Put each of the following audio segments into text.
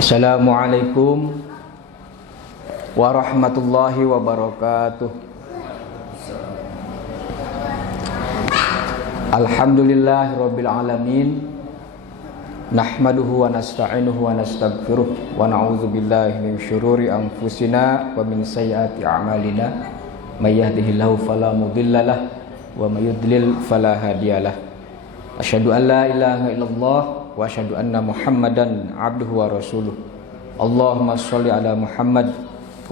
Assalamualaikum warahmatullahi wabarakatuh. Alhamdulillahirabbil alamin. Nahmaduhu wa nasta'inuhu wa nastaghfiruh wa na'udzu billahi min syururi anfusina wa min sayyiati a'malina. May yahdihillahu fala mudhillalah wa may yudlil fala hadiyalah. Asyhadu an la ilaha illallah wa asyhadu anna Muhammadan abduhu wa rasuluh. Allahumma sholli ala Muhammad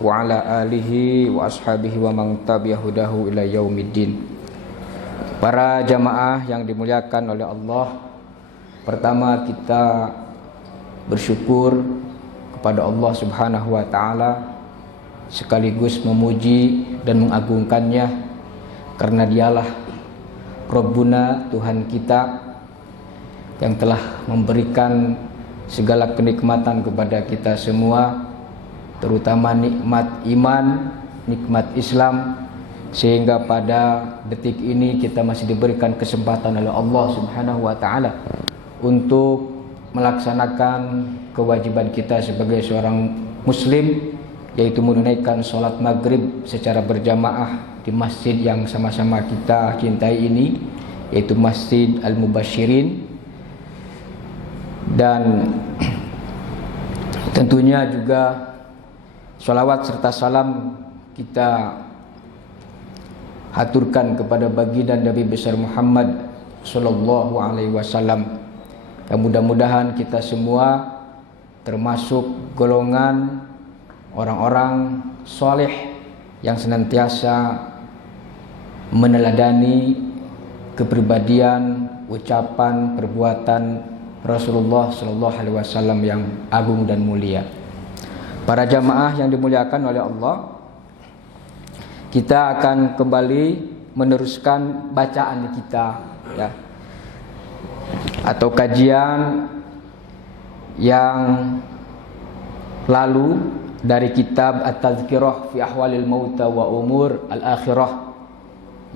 wa ala alihi wa ashabihi wa man tabi'ahudahu ila yaumiddin. Para jamaah yang dimuliakan oleh Allah, pertama kita bersyukur kepada Allah Subhanahu wa taala, sekaligus memuji dan mengagungkannya karena dialah Rabbuna, Tuhan kita yang telah memberikan segala kenikmatan kepada kita semua, terutama nikmat iman, nikmat Islam, sehingga pada detik ini kita masih diberikan kesempatan oleh Allah Subhanahu wa taala untuk melaksanakan kewajiban kita sebagai seorang muslim, yaitu menunaikan sholat maghrib secara berjamaah di masjid yang sama-sama kita cintai ini, yaitu Masjid Al-Mubasyirin. Dan tentunya juga sholawat serta salam kita haturkan kepada baginda Nabi besar Muhammad sallallahu alaihi wasallam. Dan mudah-mudahan kita semua termasuk golongan orang-orang soleh yang senantiasa meneladani kepribadian, ucapan, perbuatan Rasulullah sallallahu alaihi wasallam yang agung dan mulia. Para jamaah yang dimuliakan oleh Allah, kita akan kembali meneruskan bacaan kita, ya, atau kajian yang lalu dari kitab At-Tadhkirah fi Ahwalil Mauta wa Umur Al-Akhirah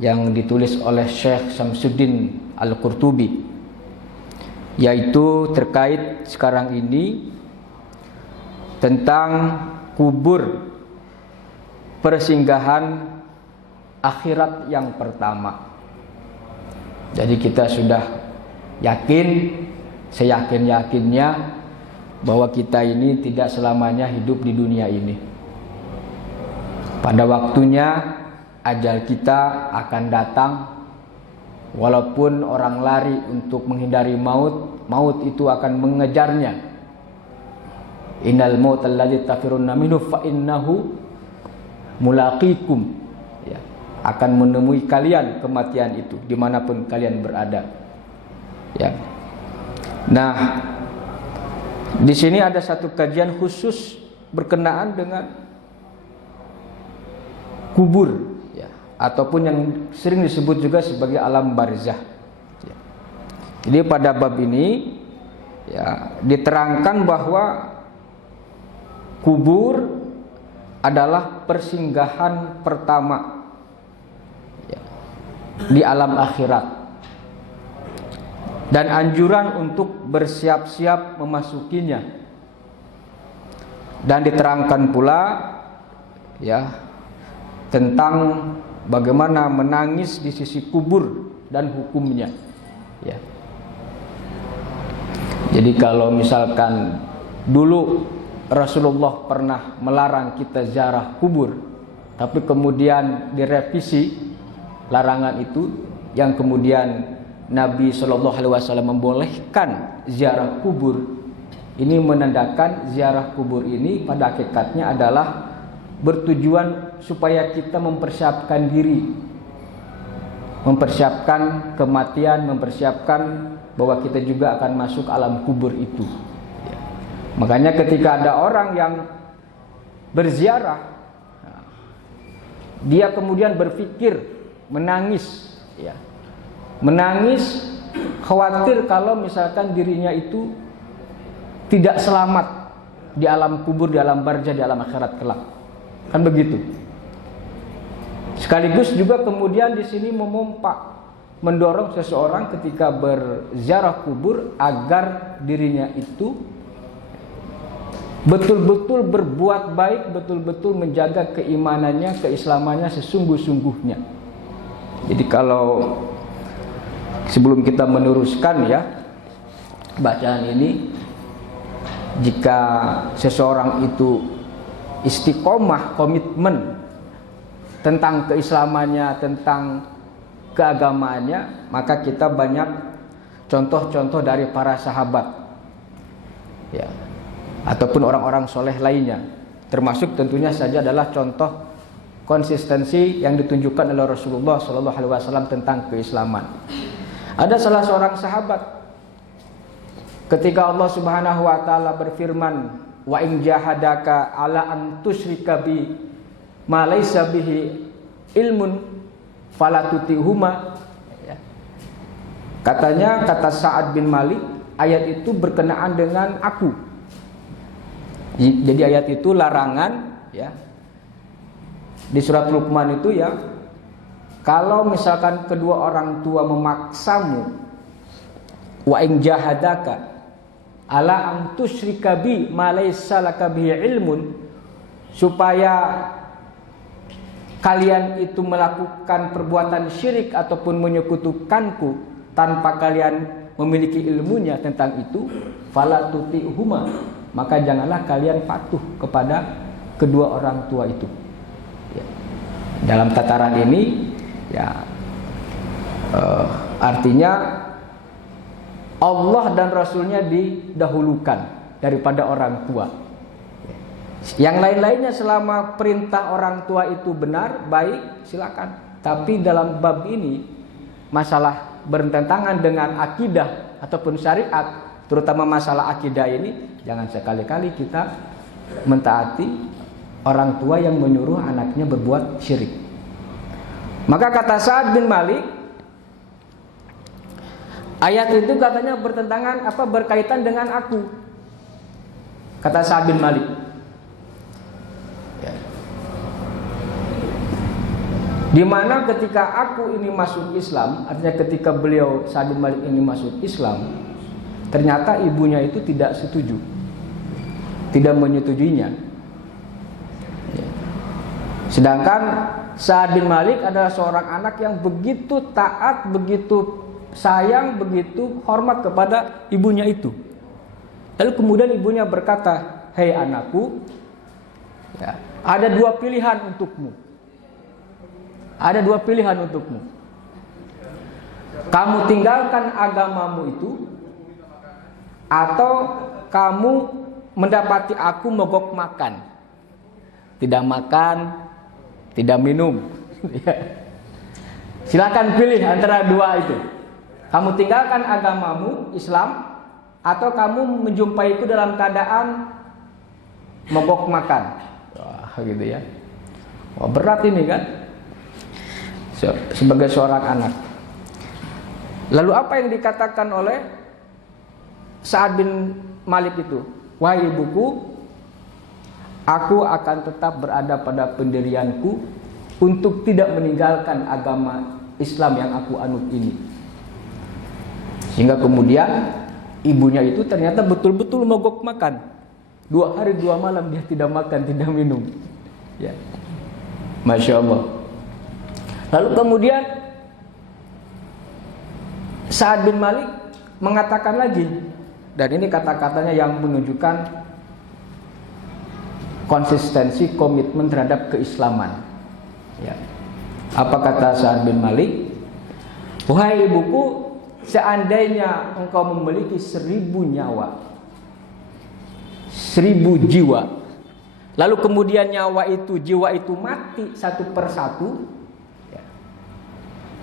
yang ditulis oleh Syekh Syamsuddin Al-Qurtubi, yaitu terkait sekarang ini tentang kubur, persinggahan akhirat yang pertama. Jadi kita sudah yakin, seyakin-yakinnya bahwa kita ini tidak selamanya hidup di dunia ini. Pada waktunya ajal kita akan datang. Walaupun orang lari untuk menghindari maut, maut itu akan mengejarnya. Innal mautal ladzi tafirunna minhu fa innahu mulaqikum, ya, akan menemui kalian kematian itu dimanapun kalian berada, ya. Nah, di sini ada satu kajian khusus berkenaan dengan kubur, ya, ataupun yang sering disebut juga sebagai alam barzah, ya. Jadi pada bab ini, ya, diterangkan bahwa kubur adalah persinggahan pertama, ya, di alam akhirat, dan anjuran untuk bersiap-siap memasukinya. Dan diterangkan pula, ya, tentang bagaimana menangis di sisi kubur dan hukumnya, ya. Jadi kalau misalkan dulu Rasulullah pernah melarang kita ziarah kubur, tapi kemudian direvisi larangan itu, yang kemudian Nabi Shallallahu Alaihi Wasallam membolehkan ziarah kubur. Ini menandakan ziarah kubur ini pada hakikatnya adalah bertujuan supaya kita mempersiapkan diri, mempersiapkan kematian, mempersiapkan bahwa kita juga akan masuk alam kubur itu. Makanya ketika ada orang yang berziarah, dia kemudian berpikir, menangis, ya, menangis khawatir kalau misalkan dirinya itu tidak selamat di alam kubur, di alam barzah, di alam akhirat kelak, kan begitu. Sekaligus juga kemudian di sini memompa, mendorong seseorang ketika berziarah kubur agar dirinya itu betul-betul berbuat baik, betul-betul menjaga keimanannya, keislamannya sesungguh-sungguhnya. Jadi kalau sebelum kita meneruskan ya bacaan ini, jika seseorang itu istiqomah, komitmen tentang keislamannya, tentang keagamaannya, maka kita banyak contoh-contoh dari para sahabat ya, ataupun orang-orang soleh lainnya, termasuk tentunya saja adalah contoh konsistensi yang ditunjukkan oleh Rasulullah SAW tentang keislaman. Ada salah seorang sahabat ketika Allah Subhanahu wa taala berfirman, wa in jahadaka ala an tusyrika bi ma laysa bihi ilmun fala tutihuma. Katanya, kata Sa'ad bin Malik, ayat itu berkenaan dengan aku. Jadi ayat itu larangan ya. Di surat Luqman itu ya, kalau misalkan kedua orang tua memaksamu, wa in jahadaka ala an tusyrika bi ma laysa laka bihi ilmun, supaya kalian itu melakukan perbuatan syirik ataupun menyekutukanku tanpa kalian memiliki ilmunya tentang itu, fala tutihuma, maka janganlah kalian patuh kepada kedua orang tua itu. Ya. Dalam tataran ini ya, artinya Allah dan Rasulnya didahulukan daripada orang tua. Yang lain-lainnya selama perintah orang tua itu benar, baik, silakan. Tapi dalam bab ini, masalah bertentangan dengan akidah ataupun syariat, terutama masalah akidah ini, jangan sekali-kali kita mentaati orang tua yang menyuruh anaknya berbuat syirik. Maka kata Sa'ad bin Malik, ayat itu katanya bertentangan berkaitan dengan aku. Kata Sa'ad bin Malik. Ya. Di mana ketika aku ini masuk Islam, artinya ketika beliau Sa'ad bin Malik ini masuk Islam, ternyata ibunya itu tidak setuju, tidak menyetujuinya. Sedangkan Sa'ad bin Malik adalah seorang anak yang begitu taat, begitu sayang, begitu hormat kepada ibunya itu. Lalu kemudian ibunya berkata, hei anakku, ya, ada dua pilihan untukmu. Ada dua pilihan untukmu. Kamu tinggalkan agamamu itu, atau kamu mendapati aku mogok makan. Tidak makan, tidak minum. Silakan pilih antara dua itu. Kamu tinggalkan agamamu Islam, atau kamu menjumpaiku dalam keadaan mogok makan. Wah, gitu ya. Wah, berat ini kan, sebagai seorang anak. Lalu apa yang dikatakan oleh Sa'ad bin Malik itu? Wahai ibuku, aku akan tetap berada pada pendirianku untuk tidak meninggalkan agama Islam yang aku anut ini. Sehingga kemudian ibunya itu ternyata betul-betul mogok makan. 2 hari 2 malam dia tidak makan, tidak minum. Ya. Masya Allah. Lalu kemudian Sa'ad bin Malik mengatakan lagi, dan ini kata-katanya yang menunjukkan konsistensi, komitmen terhadap keislaman. Ya. Apa kata Sa'ad bin Malik? Wahai ibuku, seandainya engkau memiliki 1000 nyawa, 1000 jiwa, lalu kemudian nyawa itu, jiwa itu mati satu persatu, ya,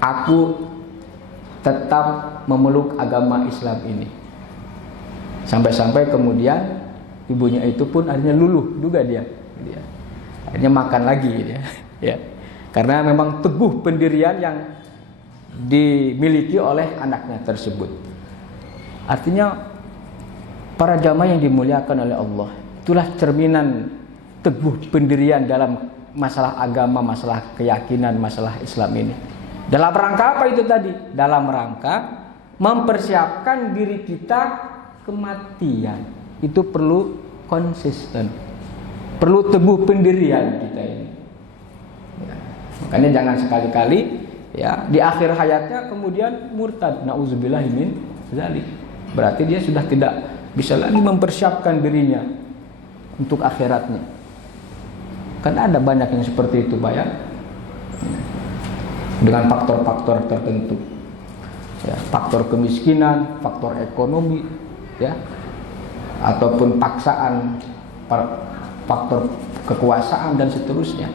aku tetap memeluk agama Islam ini. Sampai-sampai kemudian ibunya itu pun akhirnya luluh juga dia. Akhirnya makan lagi dia. Ya. Karena memang teguh pendirian yang dimiliki oleh anaknya tersebut. Artinya para jamaah yang dimuliakan oleh Allah, itulah cerminan teguh pendirian dalam masalah agama, masalah keyakinan, masalah Islam ini. Dalam rangka apa itu tadi? Dalam rangka mempersiapkan diri kita kematian. Itu perlu konsisten. Perlu teguh pendirian kita ini. Ya. Makanya jangan sekali-kali ya di akhir hayatnya kemudian murtad. Nauzubillahi min dzalik. Berarti dia sudah tidak bisa lagi mempersiapkan dirinya untuk akhiratnya. Kan ada banyak yang seperti itu, Pak ya. Dengan faktor-faktor tertentu. Ya, faktor kemiskinan, faktor ekonomi, ya. Ataupun paksaan, faktor kekuasaan dan seterusnya.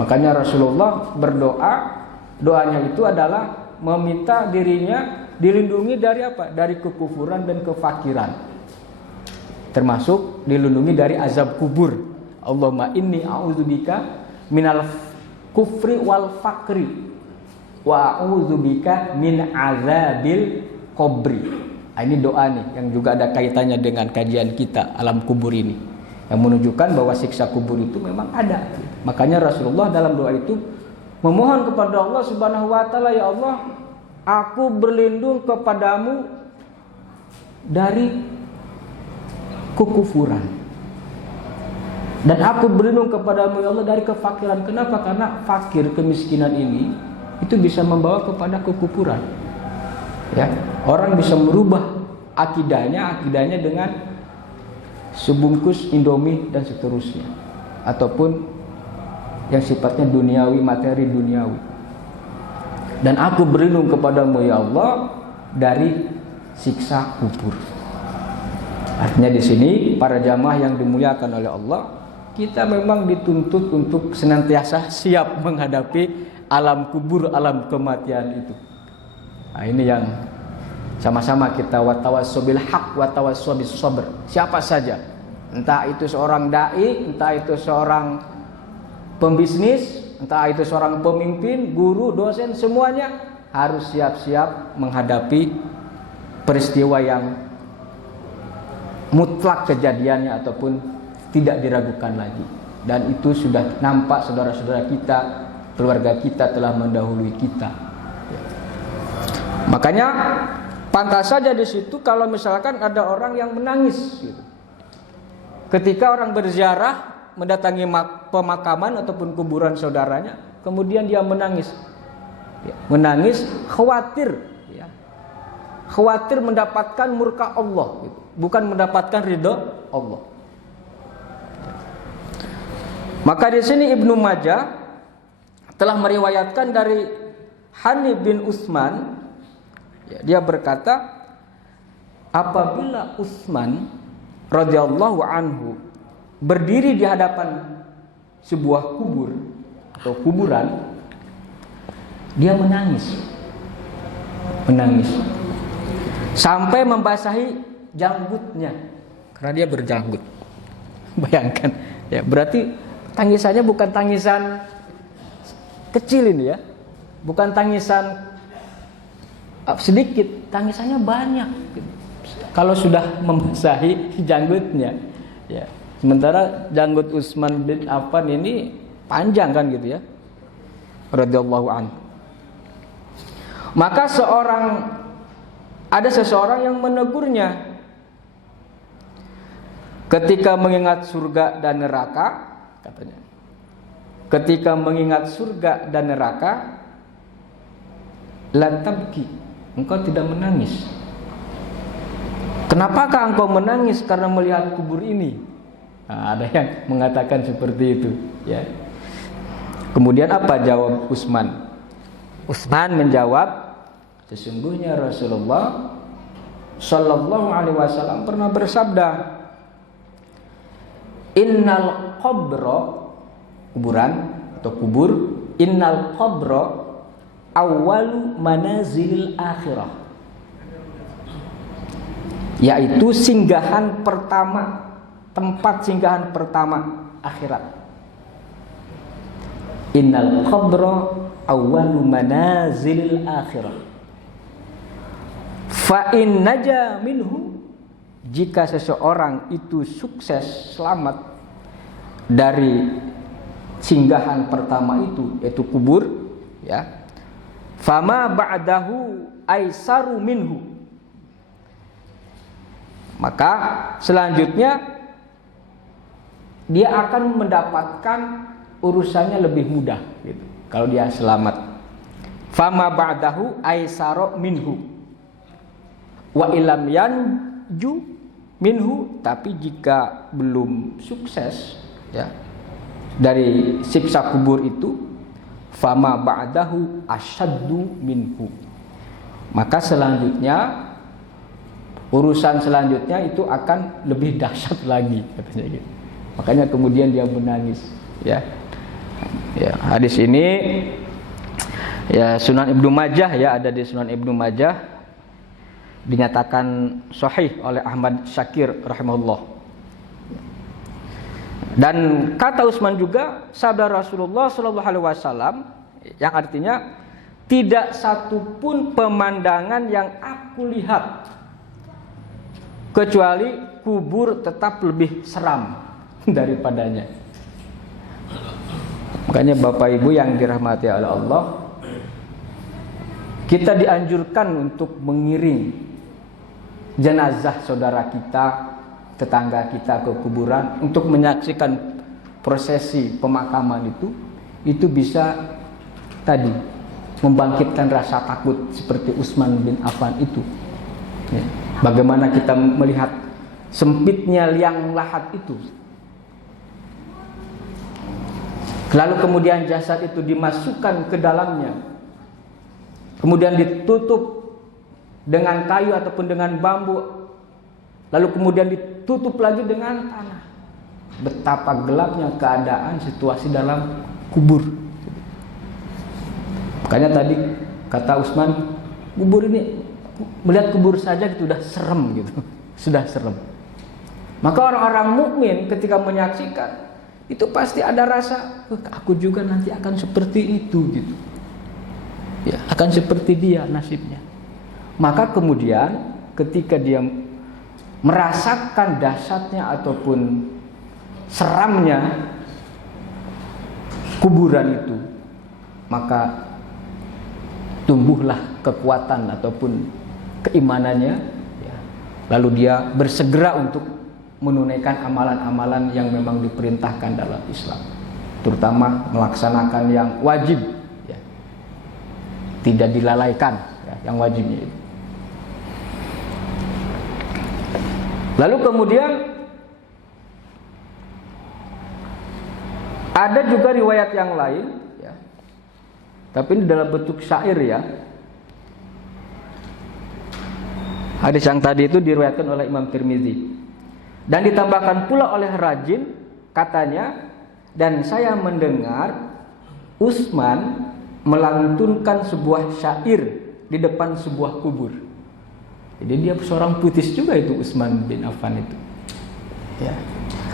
Makanya Rasulullah berdoa, doanya itu adalah meminta dirinya dilindungi dari apa? Dari kekufuran dan kefakiran. Termasuk dilindungi dari azab kubur. Allahumma inni a'udzubika minal kufri wal fakri wa a'udzubika min azabil qabri. Ini doa nih yang juga ada kaitannya dengan kajian kita alam kubur ini, yang menunjukkan bahwa siksa kubur itu memang ada. Makanya Rasulullah dalam doa itu memohon kepada Allah Subhanahu wa taala, ya Allah, aku berlindung kepadamu dari kekufuran, dan aku berlindung kepadamu ya Allah dari kefakiran. Kenapa? Karena fakir, kemiskinan ini itu bisa membawa kepada kekufuran. Ya, orang bisa merubah akidahnya dengan sebungkus Indomie dan seterusnya, ataupun yang sifatnya duniawi, materi duniawi. Dan aku berlindung kepadamu ya Allah dari siksa kubur. Artinya di sini para jamaah yang dimuliakan oleh Allah, kita memang dituntut untuk senantiasa siap menghadapi alam kubur, alam kematian itu. Nah, ini yang sama-sama kita watawassaw bil haq watawassaw bis sabr. Siapa saja, entah itu seorang dai, entah itu seorang pembisnis, entah itu seorang pemimpin, guru, dosen, semuanya harus siap-siap menghadapi peristiwa yang mutlak kejadiannya ataupun tidak diragukan lagi. Dan itu sudah nampak saudara-saudara kita, keluarga kita telah mendahului kita. Makanya pantas saja di situ kalau misalkan ada orang yang menangis gitu. Ketika orang berziarah mendatangi pemakaman ataupun kuburan saudaranya, kemudian dia menangis. Ya, menangis khawatir, ya. Khawatir mendapatkan murka Allah gitu. Bukan mendapatkan ridho Allah. Maka di sini Ibnu Majah telah meriwayatkan dari Hanif bin Utsman, ya, dia berkata, apabila Utsman radhiyallahu anhu berdiri di hadapan sebuah kubur atau kuburan, dia menangis sampai membasahi janggutnya karena dia berjanggut. Bayangkan, ya, berarti tangisannya bukan tangisan kecil ini ya, bukan tangisan sedikit, tangisannya banyak. Kalau sudah membasahi janggutnya, ya. Sementara janggut Utsman bin Affan ini panjang kan gitu ya, radhiyallahu anhu. Maka ada seseorang yang menegurnya ketika mengingat surga dan neraka, katanya. Ketika mengingat surga dan neraka, la tabki, engkau tidak menangis. Kenapakah engkau menangis? Karena melihat kubur ini. Nah, ada yang mengatakan seperti itu, ya. Kemudian apa jawab Utsman? Utsman menjawab, sesungguhnya Rasulullah sallallahu alaihi wasallam pernah bersabda, innal qabra, kuburan atau kubur, innal qabra awwalu manazilil akhirah, yaitu singgahan pertama, tempat singgahan pertama akhirat. Innal qabra awwalu manazilil akhirah. Fa in naja minhu, jika seseorang itu sukses selamat dari singgahan pertama itu, yaitu kubur, ya, fama ba'dahu aisaru minhu, maka selanjutnya dia akan mendapatkan urusannya lebih mudah gitu, kalau dia selamat. Fama ba'dahu aisaro minhu wa ilam yanju minhu, tapi jika belum sukses ya dari siksa kubur itu, fama ba'dahu asyaddu minhu, maka selanjutnya urusan selanjutnya itu akan lebih dahsyat lagi, katanya gitu. Makanya kemudian dia menangis ya. Ya, hadis ini ya Sunan Ibnu Majah ya, ada di Sunan Ibnu Majah, dinyatakan sahih oleh Ahmad Syakir rahimahullah. Dan kata Utsman juga sabda Rasulullah sallallahu alaihi wasallam yang artinya, tidak satupun pemandangan yang aku lihat kecuali kubur tetap lebih seram daripadanya. Makanya Bapak Ibu yang dirahmati oleh Allah, kita dianjurkan untuk mengiring jenazah saudara kita, tetangga kita ke kuburan untuk menyaksikan prosesi pemakaman itu bisa tadi membangkitkan rasa takut seperti Utsman bin Affan itu. Ya. Bagaimana kita melihat sempitnya liang lahat itu. Lalu kemudian jasad itu dimasukkan ke dalamnya, kemudian ditutup dengan kayu ataupun dengan bambu, lalu kemudian ditutup lagi dengan tanah. Betapa gelapnya keadaan situasi dalam kubur. Makanya tadi kata Utsman, kubur ini, melihat kubur saja itu sudah serem gitu, sudah serem. Maka orang-orang mukmin ketika menyaksikan itu pasti ada rasa, aku juga nanti akan seperti itu gitu. Ya, akan seperti dia nasibnya. Maka kemudian ketika dia merasakan dahsyatnya ataupun seramnya kuburan itu, maka tumbuhlah kekuatan ataupun keimanannya ya. Lalu dia bersegera untuk menunaikan amalan-amalan yang memang diperintahkan dalam Islam, terutama melaksanakan yang wajib ya. Tidak dilalaikan ya, yang wajibnya itu. Lalu kemudian ada juga riwayat yang lain ya, tapi ini dalam bentuk syair ya. Hadis yang tadi itu diriwayatkan oleh Imam Tirmizi dan ditambahkan pula oleh Rajin, katanya, dan saya mendengar Utsman melantunkan sebuah syair di depan sebuah kubur. Jadi dia seorang puitis juga itu Utsman bin Affan itu. Ya.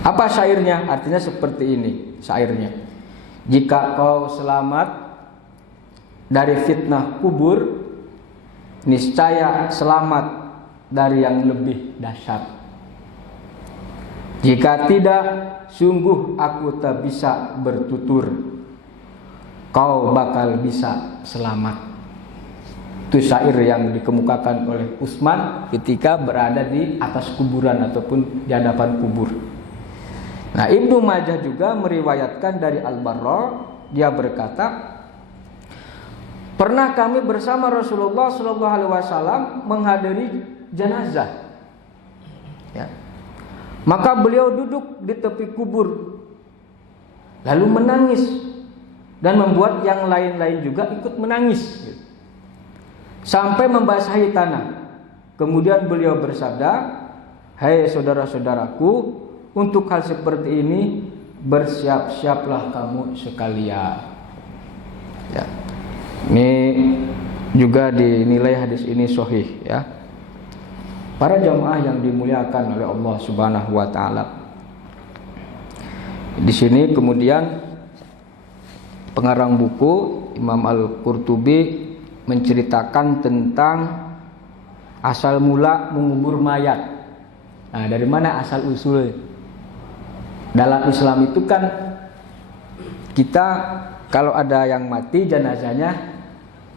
Apa syairnya? Artinya seperti ini syairnya. Jika kau selamat dari fitnah kubur, niscaya selamat dari yang lebih dahsyat. Jika tidak, sungguh aku tak bisa bertutur, kau bakal bisa selamat. Itu syair yang dikemukakan oleh Utsman ketika berada di atas kuburan ataupun di hadapan kubur. Nah, Ibnu Majah juga meriwayatkan dari Al-Barra, dia berkata, pernah kami bersama Rasulullah SAW menghadiri jenazah. Ya. Maka beliau duduk di tepi kubur, lalu menangis dan membuat yang lain-lain juga ikut menangis, sampai membasahi tanah. Kemudian beliau bersabda, hai saudara-saudaraku, untuk hal seperti ini bersiap-siaplah kamu sekalian. Ya. Ini juga dinilai hadis ini sahih ya. Para jamaah yang dimuliakan oleh Allah Subhanahu wa taala. Di sini kemudian pengarang buku Imam Al-Qurtubi menceritakan tentang asal mula mengubur mayat. Nah, dari mana asal usul? Dalam Islam itu kan kita kalau ada yang mati jenazahnya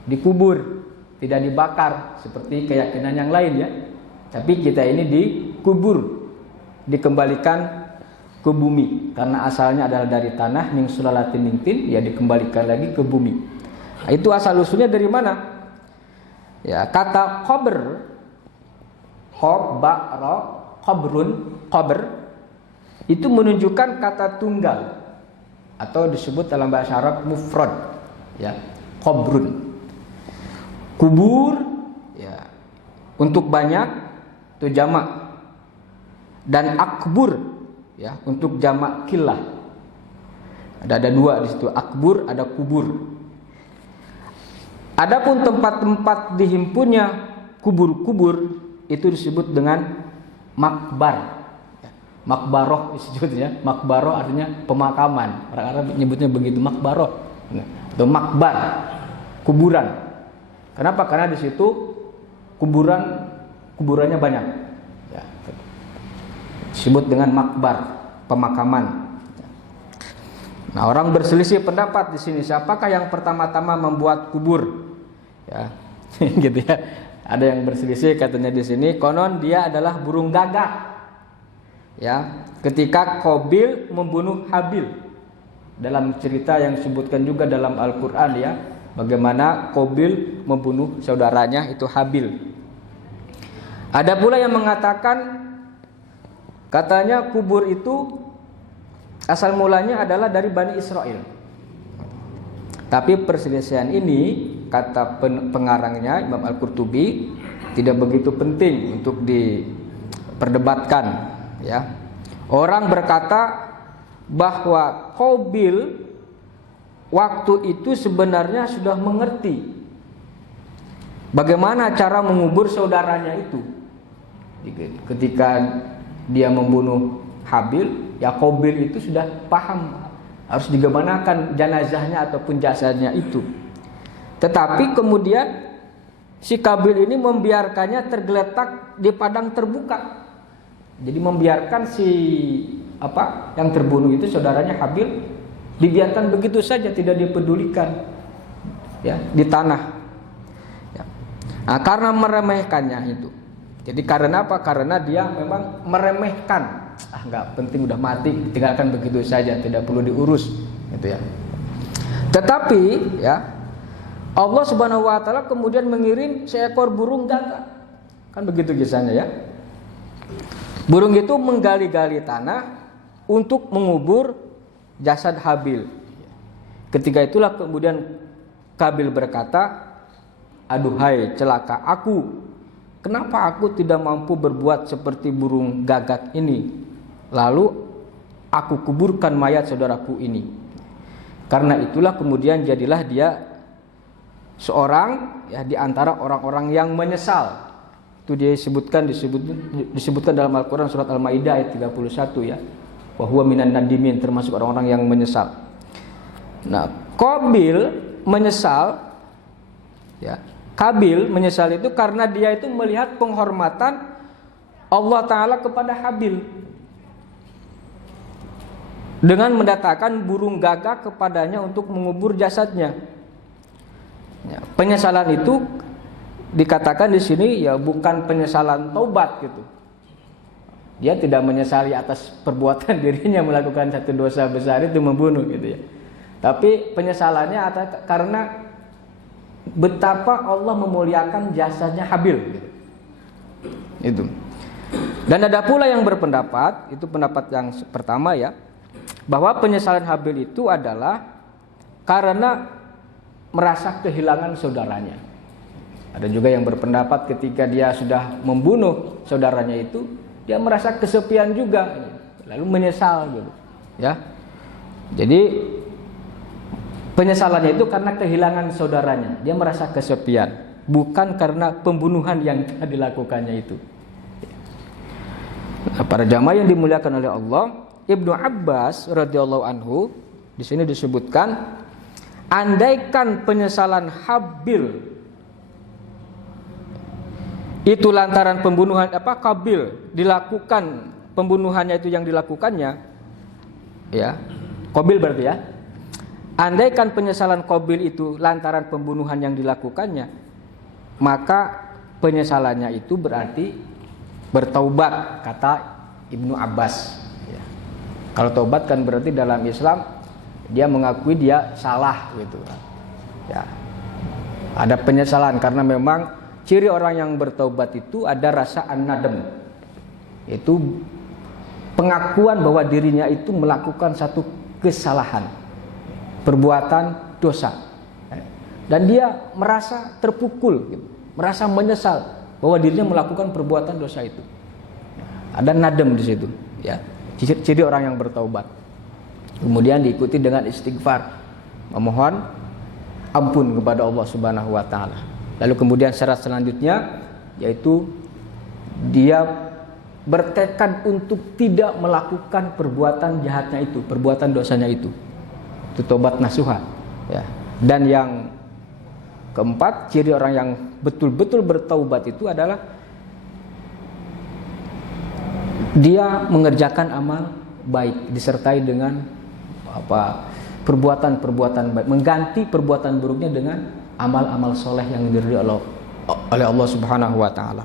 dikubur, tidak dibakar seperti keyakinan yang lain ya. Tapi kita ini dikubur, dikembalikan ke bumi, karena asalnya adalah dari tanah, min sulalatin min tin, ya dikembalikan lagi ke bumi. Nah, itu asal usulnya dari mana? Ya, kata qabr, qabrun, qabr itu menunjukkan kata tunggal atau disebut dalam bahasa Arab mufrad, ya, qabrun. Kubur, ya, untuk banyak itu jamak, dan akbur, ya, untuk jamak killah. Ada dua di situ, akbur, ada kubur. Adapun tempat-tempat dihimpunnya kubur-kubur itu disebut dengan makbar. Makbaroh disebutnya. Makbaroh artinya pemakaman. Orang Arab menyebutnya begitu, makbaroh. Atau makbar, kuburan. Kenapa? Karena di situ kuburannya banyak. Ya. Disebut dengan makbar, pemakaman. Nah, orang berselisih pendapat di sini, siapakah yang pertama-tama membuat kubur? Ya, gitu ya. Ada yang berselisih, katanya di sini konon dia adalah burung gagak. Ya, ketika Qabil membunuh Habil. Dalam cerita yang disebutkan juga dalam Al-Qur'an, ya, bagaimana Qabil membunuh saudaranya itu Habil. Ada pula yang mengatakan katanya kubur itu asal mulanya adalah dari Bani Israel. Tapi perselisihan ini, kata pengarangnya Imam Al-Qurtubi, tidak begitu penting untuk diperdebatkan, ya. Orang berkata bahwa Qabil waktu itu sebenarnya sudah mengerti bagaimana cara mengubur saudaranya itu. Ketika dia membunuh Habil, ya Qabil itu sudah paham harus digemanakan jenazahnya ataupun jasadnya itu. Tetapi kemudian si Qabil ini membiarkannya tergeletak di padang terbuka. Jadi membiarkan yang terbunuh itu saudaranya Habil dibiarkan begitu saja, tidak dipedulikan, ya, di tanah. Ya. Nah, karena meremehkannya itu. Jadi karena apa? Karena dia memang meremehkan. Nggak penting, udah mati, tinggalkan begitu saja, tidak perlu diurus, gitu ya. Tetapi, ya, Allah Subhanahu wa taala kemudian mengirim seekor burung gagak. Kan begitu kisahnya, ya. Burung itu menggali-gali tanah untuk mengubur jasad Habil. Ketika itulah kemudian Qabil berkata, "Aduhai celaka aku, kenapa aku tidak mampu berbuat seperti burung gagak ini? Lalu aku kuburkan mayat saudaraku ini." Karena itulah kemudian jadilah dia seorang, ya, di antara orang-orang yang menyesal. Itu dia disebutkan dalam Al-Qur'an surat Al-Maidah ayat 31, ya. Wa huwa minan nadimin, termasuk orang-orang yang menyesal. Nah, Qabil menyesal, ya. Qabil menyesal itu karena dia itu melihat penghormatan Allah Ta'ala kepada Habil dengan mendatangkan burung gagak kepadanya untuk mengubur jasadnya. Ya, penyesalan itu dikatakan di sini, ya, bukan penyesalan taubat, gitu. Dia tidak menyesali atas perbuatan dirinya melakukan satu dosa besar itu, membunuh, gitu, ya. Tapi penyesalannya karena betapa Allah memuliakan jasanya Habil, gitu. Itu. Dan ada pula yang berpendapat, itu pendapat yang pertama, ya, bahwa penyesalan Habil itu adalah karena merasa kehilangan saudaranya. Ada juga yang berpendapat ketika dia sudah membunuh saudaranya itu, dia merasa kesepian juga, lalu menyesal, gitu, ya. Jadi penyesalannya itu karena kehilangan saudaranya, dia merasa kesepian, bukan karena pembunuhan yang dilakukannya itu. Nah, para jamaah yang dimuliakan oleh Allah, Ibnu Abbas radhiyallahu anhu di sini disebutkan, andaikan penyesalan Habil itu lantaran pembunuhan Qabil dilakukan, pembunuhannya itu yang dilakukannya, ya, Qabil berarti, ya. Andaikan penyesalan Qabil itu lantaran pembunuhan yang dilakukannya, maka penyesalannya itu berarti bertaubat, kata Ibnu Abbas, ya. Kalau taubat kan berarti dalam Islam dia mengakui dia salah gitu. Ya. Ada penyesalan karena memang ciri orang yang bertaubat itu ada rasa an-nadam. Itu pengakuan bahwa dirinya itu melakukan satu kesalahan, perbuatan dosa. Dan dia merasa terpukul gitu, merasa menyesal bahwa dirinya melakukan perbuatan dosa itu. Ada nadam di situ, ya. Ciri orang yang bertaubat. Kemudian diikuti dengan istighfar, memohon ampun kepada Allah Subhanahu wa taala. Lalu kemudian syarat selanjutnya yaitu dia bertekad untuk tidak melakukan perbuatan jahatnya itu, perbuatan dosanya itu. Itu taubat nasuha, ya. Dan yang keempat, ciri orang yang betul-betul bertaubat itu adalah dia mengerjakan amal baik disertai dengan perbuatan-perbuatan baik, mengganti perbuatan buruknya dengan amal-amal soleh yang diridhoi oleh Allah Subhanahu wa taala.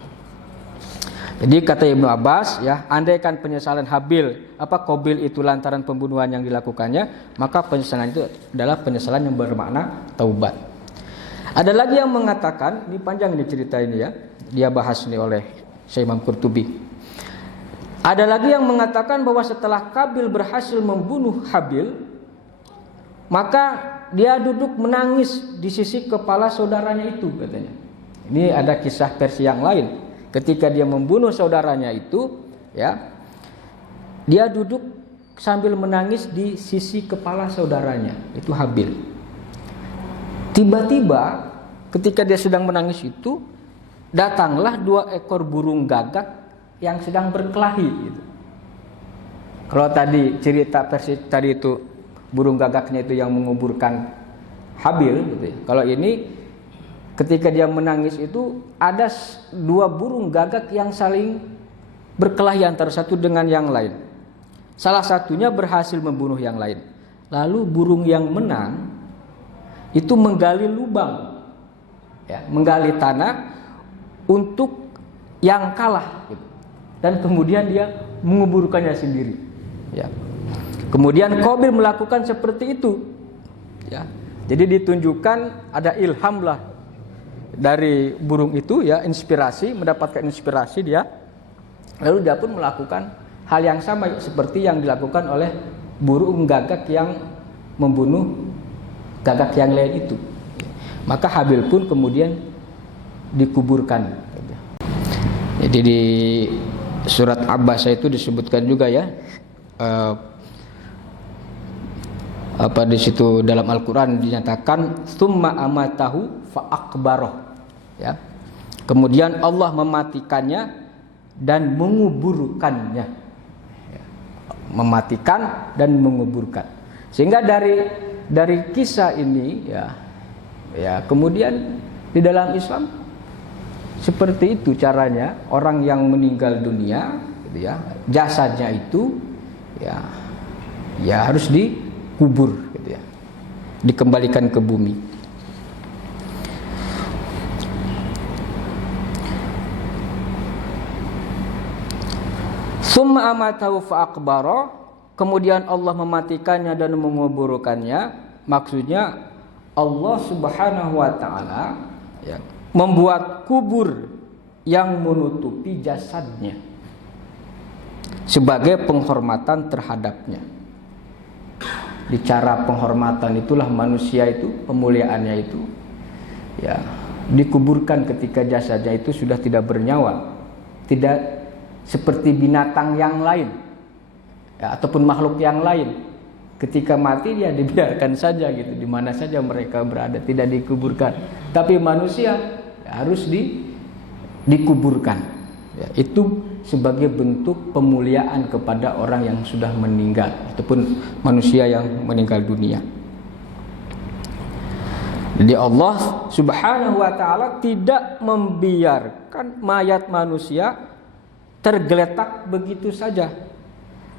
Jadi kata Ibnu Abbas, ya, andaikan penyesalan Qabil itu lantaran pembunuhan yang dilakukannya, maka penyesalan itu adalah penyesalan yang bermakna taubat. Ada lagi yang mengatakan, ini panjang ini cerita ini ya, dia bahas ini oleh Syekh Imam Qurtubi. Ada lagi yang mengatakan bahwa setelah Qabil berhasil membunuh Habil, maka dia duduk menangis di sisi kepala saudaranya itu, katanya. Ini ada kisah versi yang lain. Ketika dia membunuh saudaranya itu, ya, dia duduk sambil menangis di sisi kepala saudaranya, itu Habil. Tiba-tiba ketika dia sedang menangis itu, datanglah 2 ekor burung gagak yang sedang berkelahi gitu. Kalau tadi cerita versi tadi itu burung gagaknya itu yang menguburkan Habil gitu ya. Kalau ini ketika dia menangis itu ada 2 burung gagak yang saling berkelahi antara satu dengan yang lain. Salah satunya berhasil membunuh yang lain. Lalu burung yang menang itu menggali lubang, ya, menggali tanah untuk yang kalah gitu. Dan kemudian dia menguburkannya sendiri, ya. Kemudian Qabil melakukan seperti itu, ya. Jadi ditunjukkan ada ilham lah dari burung itu, ya, inspirasi, mendapatkan inspirasi dia. Lalu dia pun melakukan hal yang sama seperti yang dilakukan oleh burung gagak yang membunuh gagak yang lain itu. Maka Habil pun kemudian dikuburkan. Jadi di surat Abbasah itu disebutkan juga, ya, di situ dalam Al-Quran dinyatakan tsumma amatahu fa aqbarah, ya. Kemudian Allah mematikannya dan menguburkannya, ya. Mematikan dan menguburkan. Sehingga dari kisah ini, ya, kemudian di dalam Islam seperti itu caranya orang yang meninggal dunia, gitu ya, jasadnya itu, ya harus dikubur, gitu ya, dikembalikan ke bumi. Summa amatahu fa aqbara, kemudian Allah mematikannya dan menguburkannya. Maksudnya Allah Subhanahu wa taala, ya, membuat kubur yang menutupi jasadnya sebagai penghormatan terhadapnya. Di cara penghormatan itulah manusia itu, pemuliaannya itu, ya, dikuburkan ketika jasadnya itu sudah tidak bernyawa, tidak seperti binatang yang lain, ya, ataupun makhluk yang lain. Ketika mati dia dibiarkan saja gitu, di mana saja mereka berada, tidak dikuburkan. Tapi manusia harus dikuburkan, ya, itu sebagai bentuk pemuliaan kepada orang yang sudah meninggal ataupun manusia yang meninggal dunia. Jadi Allah Subhanahu wa taala tidak membiarkan mayat manusia tergeletak begitu saja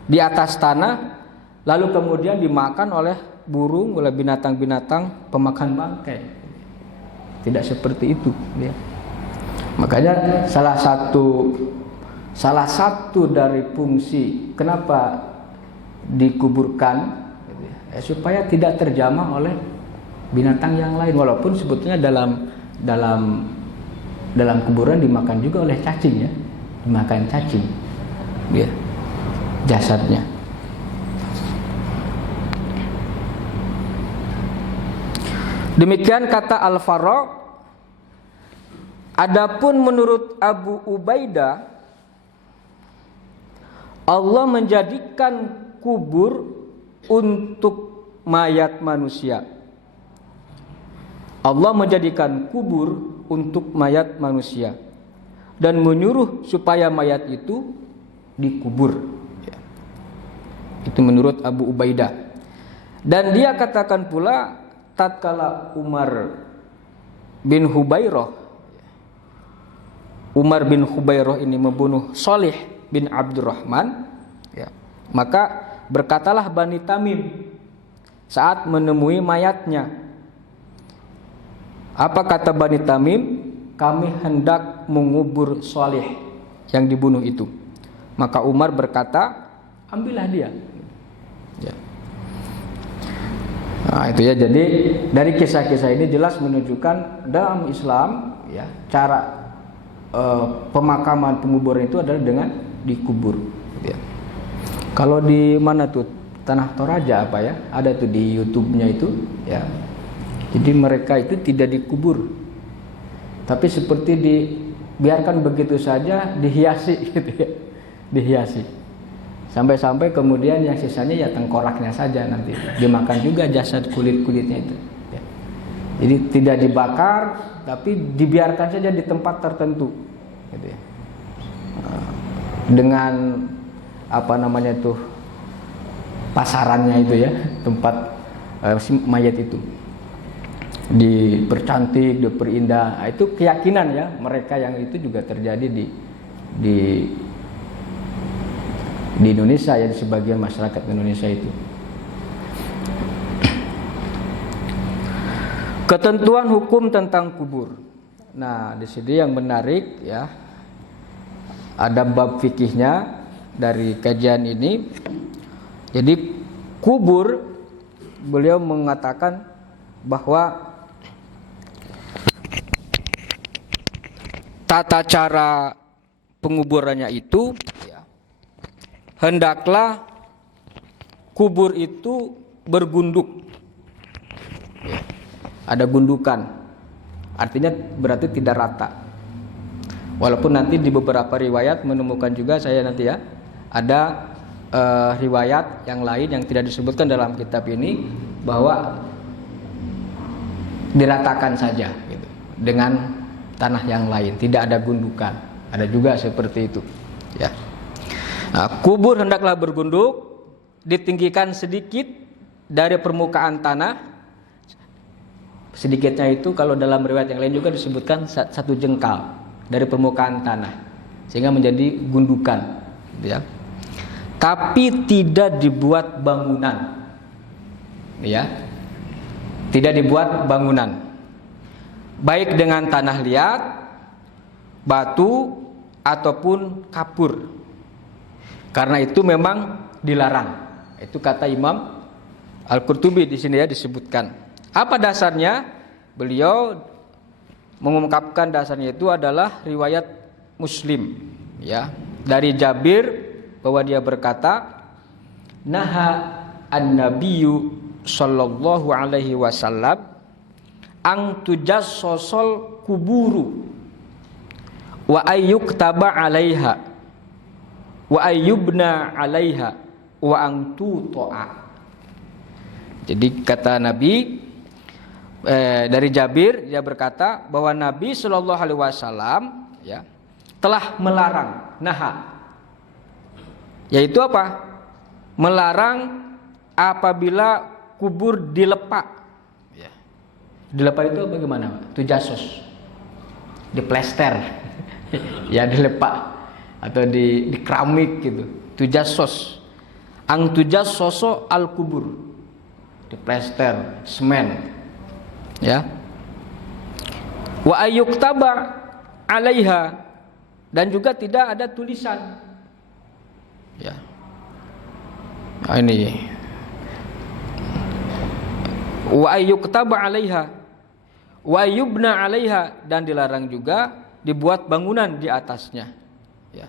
di atas tanah lalu kemudian dimakan oleh burung, oleh binatang-binatang pemakan bangkai. Tidak seperti itu, ya. Makanya salah satu dari fungsi kenapa dikuburkan gitu ya, supaya tidak terjamah oleh binatang yang lain, walaupun sebetulnya dalam kuburan dimakan juga oleh cacing ya, dimakan cacing ya, jasadnya. Demikian kata Al-Farra. Adapun menurut Abu Ubaidah, Allah menjadikan kubur untuk mayat manusia. Allah menjadikan kubur untuk mayat manusia dan menyuruh supaya mayat itu dikubur. Itu menurut Abu Ubaidah. Dan dia katakan pula, tatkala Umar bin Hubairah ini membunuh Shalih bin Abdurrahman ya, maka berkatalah Bani Tamim saat menemui mayatnya. Apa kata Bani Tamim? Kami hendak mengubur Shalih yang dibunuh itu. Maka Umar berkata, ambillah dia ya. Nah, itu ya. Jadi dari kisah-kisah ini jelas menunjukkan dalam Islam ya, cara pemakaman, penguburan itu adalah dengan dikubur ya. Kalau di mana tuh, Tanah Toraja apa ya, ada tuh di YouTube-nya itu ya. Jadi mereka itu tidak dikubur, tapi seperti dibiarkan begitu saja, dihiasi gitu ya, dihiasi. Sampai-sampai kemudian yang sisanya ya tengkoraknya saja nanti dimakan juga, jasad kulit-kulitnya itu ya. Jadi tidak dibakar, tapi dibiarkan saja di tempat tertentu gitu ya. Dengan apa namanya tuh, pasarannya itu ya, tempat mayat itu dipercantik, diperindah. Nah, itu keyakinan ya mereka, yang itu juga terjadi di Indonesia ya, di sebagian masyarakat Indonesia itu. Ketentuan hukum tentang kubur. Nah, di sini yang menarik ya, ada bab fikihnya dari kajian ini. Jadi kubur, beliau mengatakan bahwa tata cara penguburannya itu ya, hendaklah kubur itu bergunduk ya, ada gundukan, artinya berarti tidak rata. Walaupun nanti di beberapa riwayat menemukan juga saya nanti ya, ada riwayat yang lain yang tidak disebutkan dalam kitab ini, bahwa diratakan saja gitu, dengan tanah yang lain, tidak ada gundukan. Ada juga seperti itu ya. Nah, kubur hendaklah bergunduk, ditinggikan sedikit dari permukaan tanah. Sedikitnya itu kalau dalam riwayat yang lain juga disebutkan 1 jengkal dari permukaan tanah, sehingga menjadi gundukan ya. Tapi tidak dibuat bangunan ya, tidak dibuat bangunan, baik dengan tanah liat, batu, ataupun kapur. Karena itu memang dilarang. Itu kata Imam Al-Qurtubi di sini ya, disebutkan. Apa dasarnya? Beliau mengungkapkan dasarnya itu adalah riwayat Muslim ya, dari Jabir, bahwa dia berkata, naha an-nabiyyu sallallahu alaihi wasallam ang tujassasal kuburu wa ayyuktaba 'alaiha wa ayyubna 'alaiha wa ang tuto'a. Jadi kata Nabi dari Jabir, dia berkata bahwa Nabi sallallahu alaihi wasallam ya telah melarang, naha, yaitu apa? Melarang apabila kubur dilepak. Ya. Dilepak itu bagaimana? Tujasos, diplester, ya dilepak atau di keramik gitu. Tujasos, ang tujasoso al kubur, diplester, semen, ya. Wa ayyuktaba 'alaiha, dan juga tidak ada tulisan. Ya. Ini wa ayyuktaba 'alaiha wa yubna 'alaiha, dan dilarang juga dibuat bangunan di atasnya, ya.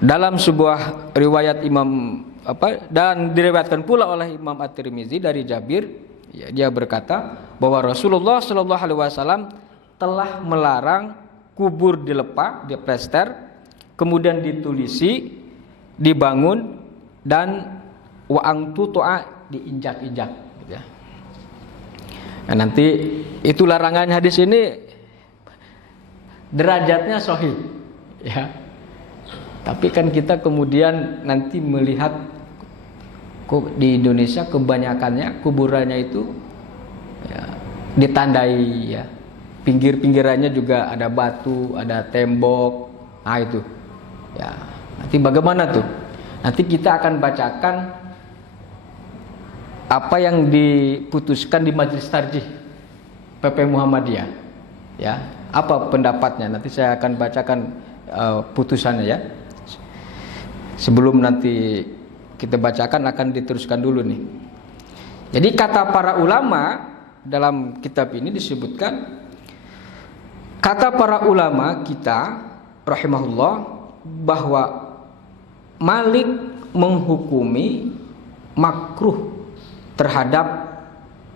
Dalam sebuah riwayat dan diriwayatkan pula oleh Imam At-Tirmizi dari Jabir, ya, dia berkata bahwa Rasulullah Shallallahu Alaihi Wasallam telah melarang kubur dilepa, diplester, kemudian ditulisi, dibangun, dan wa'ang tutoa, diinjak-injak, gitu ya. Nah, nanti itu larangan hadis ini derajatnya sahih, ya. Tapi kan kita kemudian nanti melihat di Indonesia kebanyakannya kuburannya itu, ya, ditandai, ya. Pinggir-pinggirannya juga ada batu, ada tembok. Nah itu, ya. Nanti bagaimana tuh? Nanti kita akan bacakan apa yang diputuskan di Majelis Tarjih PP Muhammadiyah, ya. Apa pendapatnya? Nanti saya akan bacakan putusannya, ya. Sebelum nanti kita bacakan, akan diteruskan dulu nih. Jadi kata para ulama dalam kitab ini disebutkan, kata para ulama kita rahimahullah bahwa Malik menghukumi makruh terhadap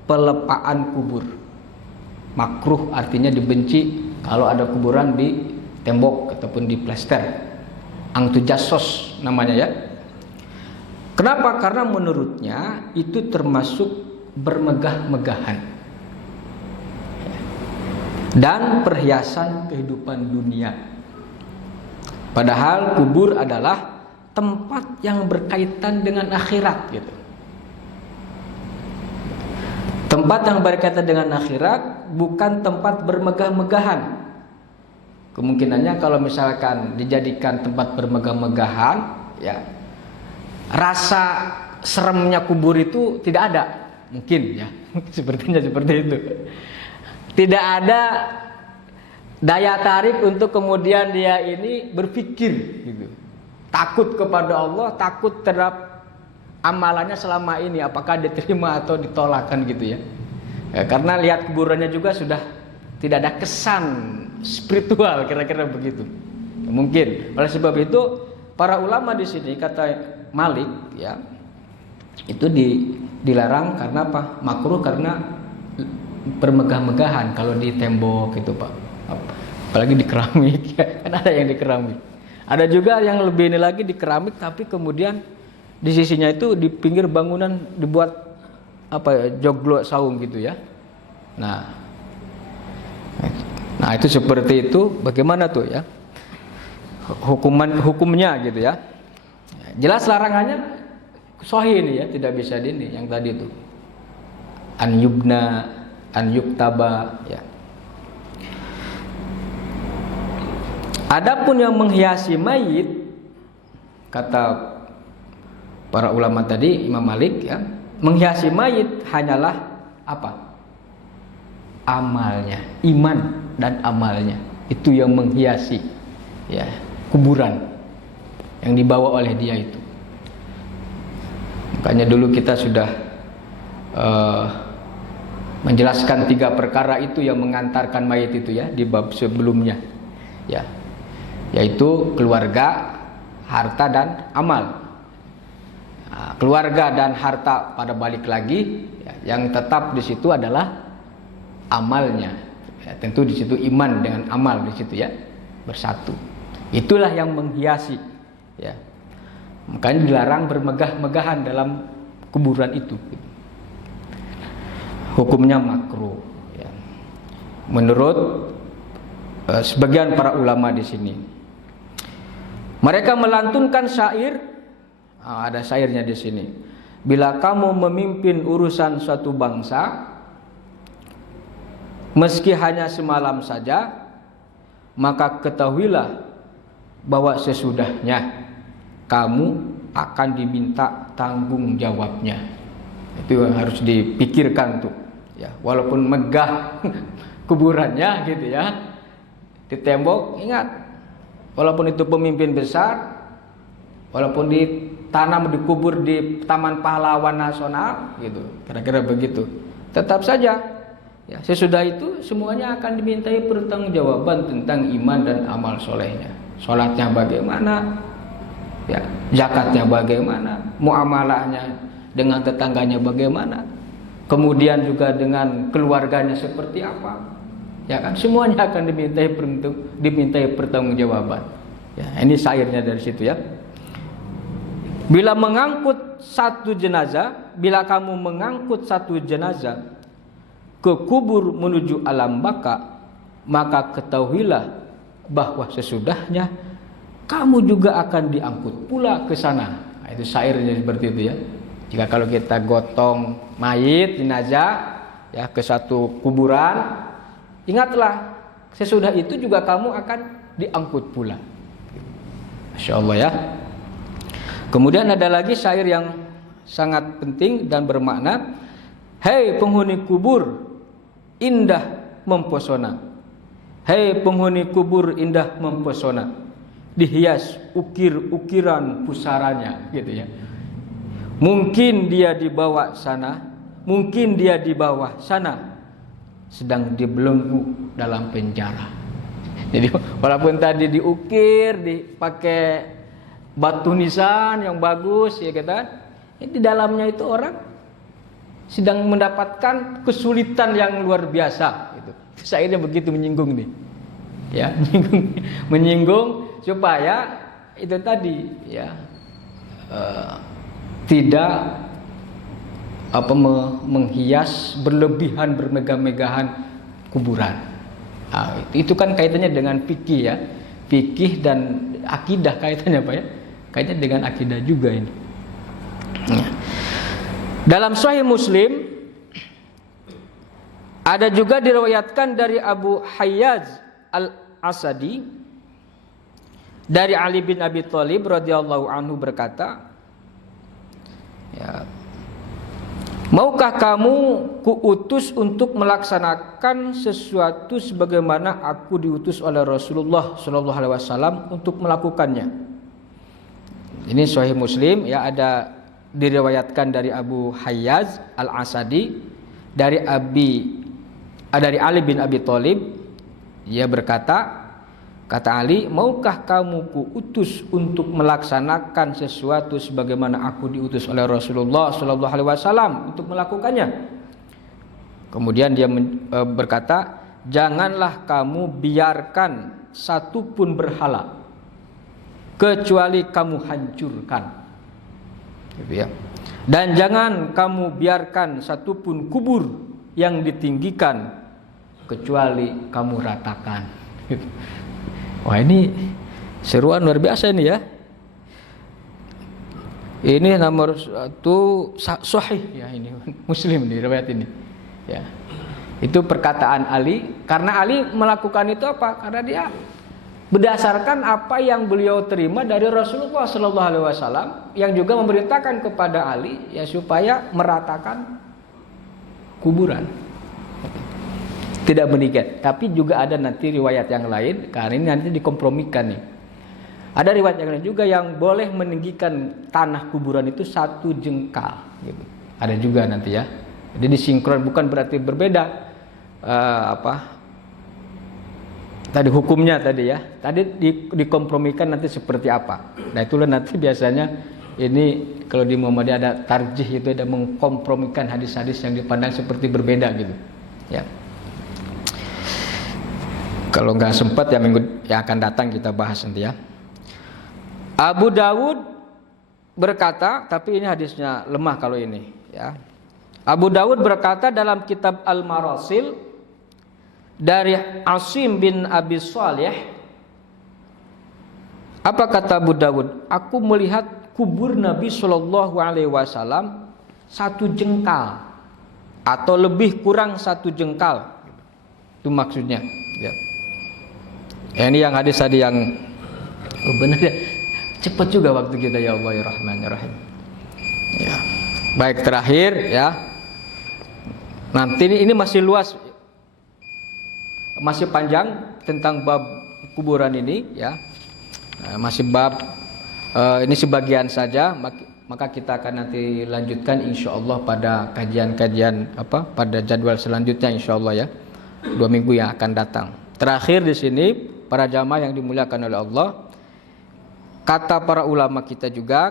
pelepaan kubur. Makruh artinya dibenci kalau ada kuburan di tembok ataupun di plester. Angtujassos namanya, ya. Kenapa? Karena menurutnya itu termasuk bermegah-megahan dan perhiasan kehidupan dunia. Padahal kubur adalah tempat yang berkaitan dengan akhirat, gitu. Tempat yang berkaitan dengan akhirat, bukan tempat bermegah-megahan. Kemungkinannya kalau misalkan dijadikan tempat bermegah-megahan, ya, rasa seremnya kubur itu tidak ada, mungkin, ya. Sepertinya seperti itu. Tidak ada daya tarik untuk kemudian dia ini berpikir, gitu. Takut kepada Allah, takut terhadap amalannya selama ini, apakah diterima atau ditolakkan, gitu, ya. Karena lihat kuburannya juga sudah tidak ada kesan spiritual, kira-kira begitu. Mungkin oleh sebab itu para ulama di sini, kata Malik, ya, itu dilarang karena apa? Makruh karena bermegah-megahan kalau di tembok itu, Pak. Apalagi di keramik, ya. Kan ada yang di keramik. Ada juga yang lebih ini lagi di keramik, tapi kemudian di sisinya itu di pinggir bangunan dibuat joglo saung, gitu, ya. Nah itu seperti itu. Bagaimana tuh, ya, hukumnya, gitu, ya. Jelas larangannya sahih ini, ya, tidak bisa ini yang tadi itu an yubna, an yuktaba, ya. Adapun yang menghiasi mayit, kata para ulama tadi, Imam Malik, ya, menghiasi mayit hanyalah apa? Amalnya, iman dan amalnya, itu yang menghiasi, ya, kuburan yang dibawa oleh dia itu. Makanya dulu kita sudah menjelaskan 3 perkara itu yang mengantarkan mayit itu, ya, di bab sebelumnya, ya, yaitu keluarga, harta, dan amal. Nah, keluarga dan harta pada balik lagi, ya, yang tetap di situ adalah amalnya, ya, tentu di situ iman dengan amal di situ, ya, bersatu. Itulah yang menghiasi, ya. Makanya dilarang bermegah-megahan dalam kuburan itu. Hukumnya makruh, ya. Menurut sebagian para ulama di sini. Mereka melantunkan syair, ada syairnya di sini. Bila kamu memimpin urusan suatu bangsa, meski hanya semalam saja, maka ketahuilah bahwa sesudahnya kamu akan diminta tanggung jawabnya. Itu yang harus dipikirkan tuh, ya. Walaupun megah kuburannya, gitu, ya, di tembok, ingat, walaupun itu pemimpin besar, walaupun di ditanam, dikubur di Taman Pahlawan Nasional gitu, kira-kira begitu. Tetap saja ya, sesudah itu semuanya akan dimintai pertanggungjawaban tentang iman dan amal solehnya. Sholatnya bagaimana, ya, zakatnya bagaimana, muamalahnya dengan tetangganya bagaimana, kemudian juga dengan keluarganya seperti apa, ya kan, semuanya akan dimintai pertanggungjawaban. Ya, ini syairnya dari situ ya. Bila mengangkut satu jenazah, bila kamu mengangkut satu jenazah ke kubur menuju alam baka, maka ketahuilah bahwa sesudahnya kamu juga akan diangkut pula ke sana. Nah, itu syairnya seperti itu ya. Jika kalau kita gotong mayit jenazah ya ke satu kuburan, ingatlah sesudah itu juga kamu akan diangkut pula. Masya Allah ya. Kemudian ada lagi syair yang sangat penting dan bermakna. Hei penghuni kubur, indah mempesona. Hei penghuni kubur, indah mempesona. Dihias ukir-ukiran pusaranya, gitu ya. Mungkin dia dibawa sana, mungkin dia di bawah sana, sedang dibelenggu dalam penjara. Jadi walaupun tadi diukir, dipakai batu nisan yang bagus ya kata, di dalamnya itu orang sedang mendapatkan kesulitan yang luar biasa gitu. Saya begitu menyinggung nih. Ya, menyinggung supaya itu tadi ya tidak menghias berlebihan bermegah-megahan kuburan. Nah, itu kan kaitannya dengan fikih ya. Fikih dan akidah kaitannya apa ya? Kaitannya dengan akidah juga ini. Ya. Dalam Sahih Muslim ada juga diriwayatkan dari Abu Hayyaz Al-Asadi dari Ali bin Abi Thalib radhiyallahu anhu berkata, ya, maukah kamu kuutus untuk melaksanakan sesuatu sebagaimana aku diutus oleh Rasulullah sallallahu alaihi wasallam untuk melakukannya? Ini Sahih Muslim ya, ada diriwayatkan dari Abu Hayyaz Al-Asadi dari Ali bin Abi Thalib. Ia berkata, kata Ali, maukah kamu kuutus untuk melaksanakan sesuatu sebagaimana aku diutus oleh Rasulullah sallallahu alaihi wasallam untuk melakukannya? Kemudian dia berkata, janganlah kamu biarkan satupun berhala kecuali kamu hancurkan, gitu ya. Dan jangan kamu biarkan satupun kubur yang ditinggikan kecuali kamu ratakan. Gitu. Wah, ini seruan luar biasa ini ya. Ini nomor satu sahih ya, ini Muslim di riwayat ini. Ya. Itu perkataan Ali, karena Ali melakukan itu apa? Karena dia berdasarkan apa yang beliau terima dari Rasulullah sallallahu alaihi wasallam yang juga memerintahkan kepada Ali ya supaya meratakan kuburan. Tidak demikian, tapi juga ada nanti riwayat yang lain, karena ini nanti dikompromikan nih. Ada riwayat yang lain juga yang boleh meninggikan tanah kuburan itu 1 jengkal gitu. Ada juga nanti ya. Jadi disinkron, bukan berarti berbeda tadi hukumnya tadi ya. Tadi dikompromikan nanti seperti apa. Nah, itulah nanti biasanya ini kalau di Muhammadiyah ada tarjih, itu ada mengkompromikan hadis-hadis yang dipandang seperti berbeda gitu. Ya. Kalau nggak sempat ya minggu yang akan datang kita bahas nanti ya. Abu Dawud berkata, tapi ini hadisnya lemah kalau ini ya. Abu Dawud berkata dalam kitab Al-Marasil dari Asim bin Abi Shalih, apa kata Abu Dawud? Aku melihat kubur Nabi Shallallahu Alaihi Wasallam 1 jengkal atau lebih kurang 1 jengkal, itu maksudnya. Ya. Ini yang hadis tadi yang benar ya. Cepat juga waktu kita ya Allah ya Rahman ya Rahim. Ya. Baik, terakhir ya. Nanti ini masih luas, masih panjang tentang bab kuburan ini ya. Masih bab Ini sebagian saja, maka kita akan nanti lanjutkan insyaallah pada kajian-kajian pada jadwal selanjutnya insyaallah ya. 2 minggu yang akan datang. Terakhir di sini para jamaah yang dimuliakan oleh Allah, kata para ulama kita juga,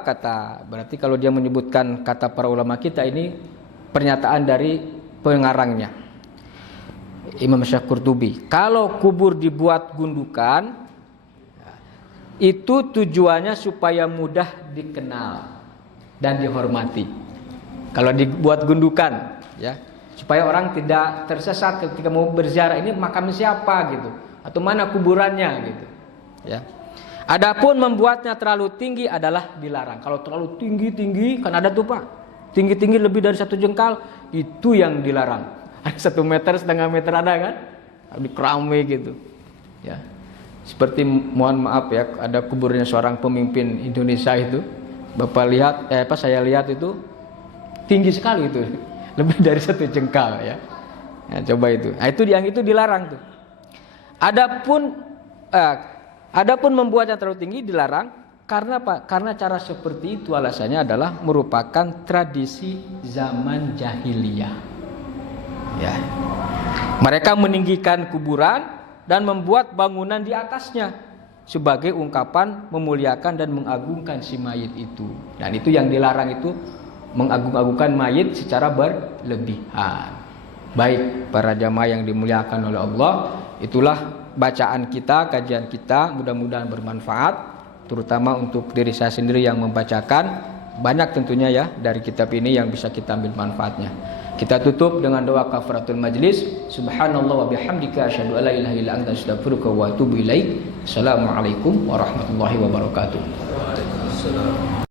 berarti kalau dia menyebutkan kata para ulama kita ini pernyataan dari pengarangnya Imam Syekh-Qurtubi. Kalau kubur dibuat gundukan, itu tujuannya supaya mudah dikenal dan dihormati. Kalau dibuat gundukan, ya, supaya orang tidak tersesat ketika mau berziarah, ini makam siapa gitu, atau mana kuburannya gitu, ya. Adapun membuatnya terlalu tinggi adalah dilarang. Kalau terlalu tinggi kan ada tuh Pak, tinggi lebih dari 1 jengkal, itu yang dilarang. Ada 1 meter, setengah meter ada kan, di keramai gitu, ya. Seperti mohon maaf ya, ada kuburnya seorang pemimpin Indonesia itu, Bapak lihat, saya lihat itu tinggi sekali itu, lebih dari 1 jengkal ya. Ya, coba itu. Nah, yang itu dilarang tuh. Adapun membuatnya terlalu tinggi dilarang karena apa? Karena cara seperti itu alasannya adalah merupakan tradisi zaman jahiliyah. Ya. Mereka meninggikan kuburan dan membuat bangunan di atasnya sebagai ungkapan memuliakan dan mengagungkan si mayit itu. Dan itu yang dilarang, itu mengagung-agungkan mayit secara berlebihan. Baik para jamaah yang dimuliakan oleh Allah, itulah bacaan kita, kajian kita, mudah-mudahan bermanfaat, terutama untuk diri saya sendiri yang membacakan. Banyak tentunya ya dari kitab ini yang bisa kita ambil manfaatnya. Kita tutup dengan doa kafaratul majlis. Subhanallah wa bihamdika asyhadu an la ilaha illa anta astaghfiruka wa atubu ilaik. Assalamualaikum warahmatullahi wabarakatuh. Waalaikumsalam.